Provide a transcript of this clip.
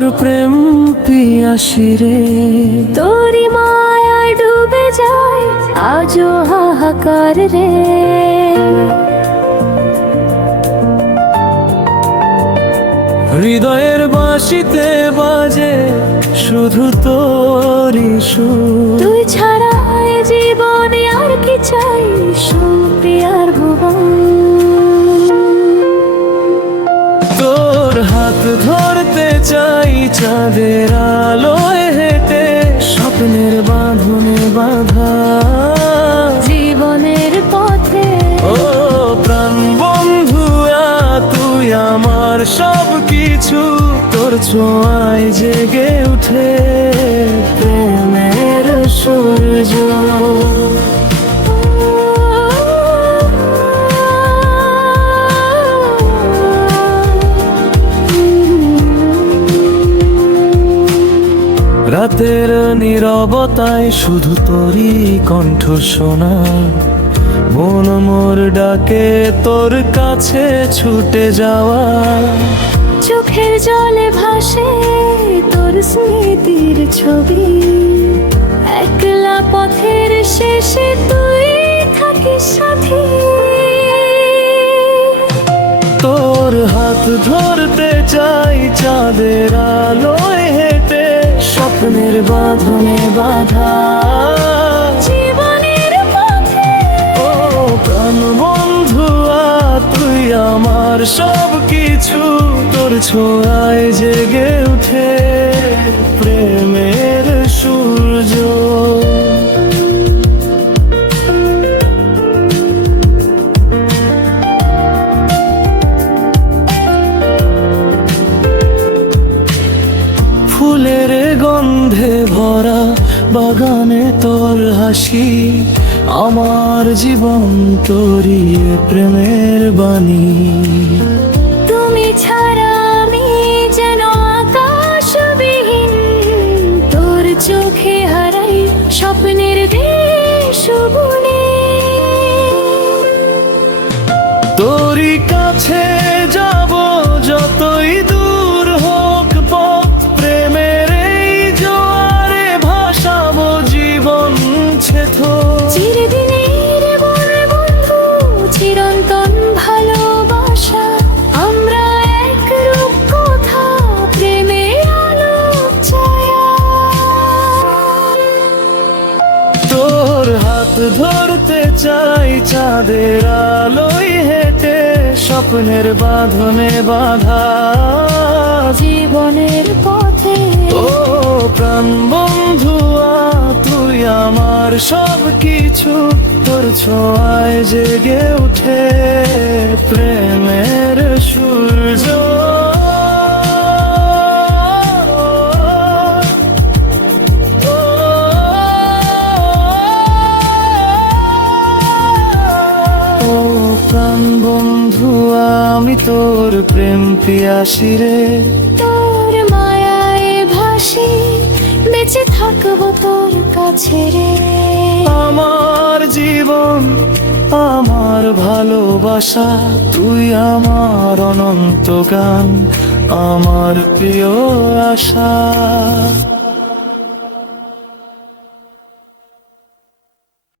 তোর প্রেম পিয়াসী রে, তোরি মায়া ডুবে যায় আজও হাহাকার রে। হৃদয়ের বাঁশিতে বাজে শুধু তোরই সুর। তুই ছাড়া এ জীবনে আর কি চাই, সুপ্রিয়ার ভুবন। তোর হাত ধরতে চাই চাঁদের আলোয় হেঁটে, স্বপ্নের বাঁধনে বাঁধা জীবনের পথে। ও প্রাণ বন্ধুয়া, তুই আমার সব কিছু। তোর ছোঁয়ায় জেগে উঠে প্রেমের সূর্য। রাতের নীরবতায় শুধু তোরই কণ্ঠ শোনা, মন মোর ডাকে তোর কাছে ছুটে যাওয়া। চোখের জলে ভাসে তোর স্মৃতির ছবি, একলা পথের শেষে তুই থাকিস সাথী। তোর হাত ধরতে চাই চাঁদের আলোয় হেঁটে, স্বপ্নের বাঁধনে বাঁধা জীবনের পথে। ও প্রাণ বন্ধুয়া, তুই আমার সব কিছু। তোর ছোঁয়ায় জেগে উঠে প্রেমের সূর্য। ফুলের গন্ধে ভরা বাগানে তোর হাসি, আমার জীবন তোরই প্রেমের বাণী। তুমি ছাড়া আমি যেন আকাশবিহীন, তোর চোখে হারাই স্বপ্নের দেশ বনে। তোরই কাছে যাব যতই দূর হোক পথ, প্রেমের এই জোয়ারে ভাসাবো জীবন ছেথো। চিরদিনের বনে বন্ধু, চিরন্তন ভালোবাসা, আমরা একরূপ কথা, প্রেমের আলোক ছায়া। তোর হাত ধরতে চাই চাঁদের আলোয় হেঁটে, স্বপ্নের বাঁধনে বাঁধা জীবনের পথে। ও প্রাণ বন্ধুয়া, তুই আমার সব কিছু। তোর ছোঁয়ায় জেগে উঠে প্রেমের সূর্য। ও প্রাণ বন্ধুয়া, আমি তোর প্রেম পিয়াসী রে, তোর মায়ায় ভাসি, বেঁচে থাকবো তোর কাছে রে। আমার জীবন আমার ভালোবাসা, তুই আমার অনন্ত গান, আমার প্রিয় আশা।